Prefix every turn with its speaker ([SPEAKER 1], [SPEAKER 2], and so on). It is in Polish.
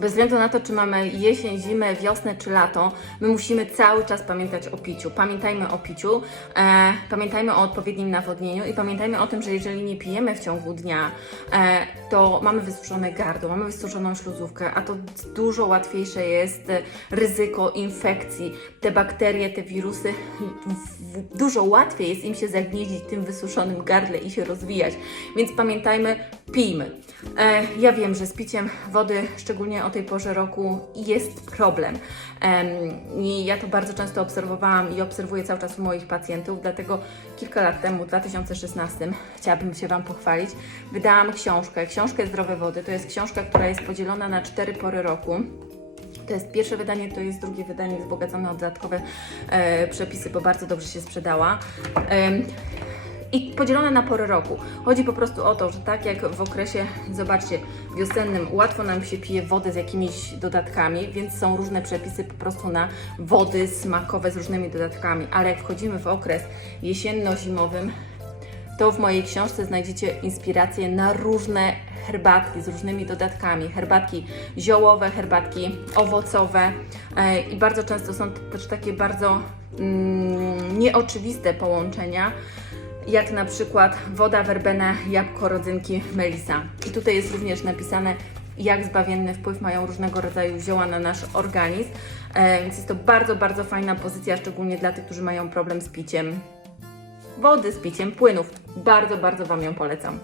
[SPEAKER 1] Bez względu na to, czy mamy jesień, zimę, wiosnę czy lato, my musimy cały czas pamiętać o piciu. Pamiętajmy o piciu, e, pamiętajmy o odpowiednim nawodnieniu i pamiętajmy o tym, że jeżeli nie pijemy w ciągu dnia, e, to mamy wysuszone gardło, mamy wysuszoną śluzówkę, a to dużo łatwiejsze jest ryzyko infekcji. Te bakterie, te wirusy, dużo łatwiej jest im się zagnieździć tym wysuszonym gardle i się rozwijać. Więc pamiętajmy, pijmy. E, ja wiem, że z piciem wody, szczególnie o tej porze roku, jest problem. Em, I ja to bardzo często obserwowałam i obserwuję cały czas u moich pacjentów, dlatego kilka lat temu, w 2016, chciałabym się Wam pochwalić, wydałam książkę, książkę Zdrowe Wody. To jest książka, która jest podzielona na cztery pory roku. To jest pierwsze wydanie, to jest drugie wydanie wzbogacone o dodatkowe e, przepisy, bo bardzo dobrze się sprzedała. Em, i podzielone na pory roku. Chodzi po prostu o to, że tak jak w okresie, zobaczcie, wiosennym łatwo nam się pije wodę z jakimiś dodatkami, więc są różne przepisy po prostu na wody smakowe z różnymi dodatkami, ale jak wchodzimy w okres jesienno-zimowym, to w mojej książce znajdziecie inspiracje na różne herbatki z różnymi dodatkami. Herbatki ziołowe, herbatki owocowe e, i bardzo często są też takie bardzo mm, nieoczywiste połączenia, jak na przykład woda werbena, jabłko, rodzynki, melisa. I tutaj jest również napisane, jak zbawienny wpływ mają różnego rodzaju zioła na nasz organizm, e, więc jest to bardzo, bardzo fajna pozycja, szczególnie dla tych, którzy mają problem z piciem wody, z piciem płynów. Bardzo, bardzo Wam ją polecam.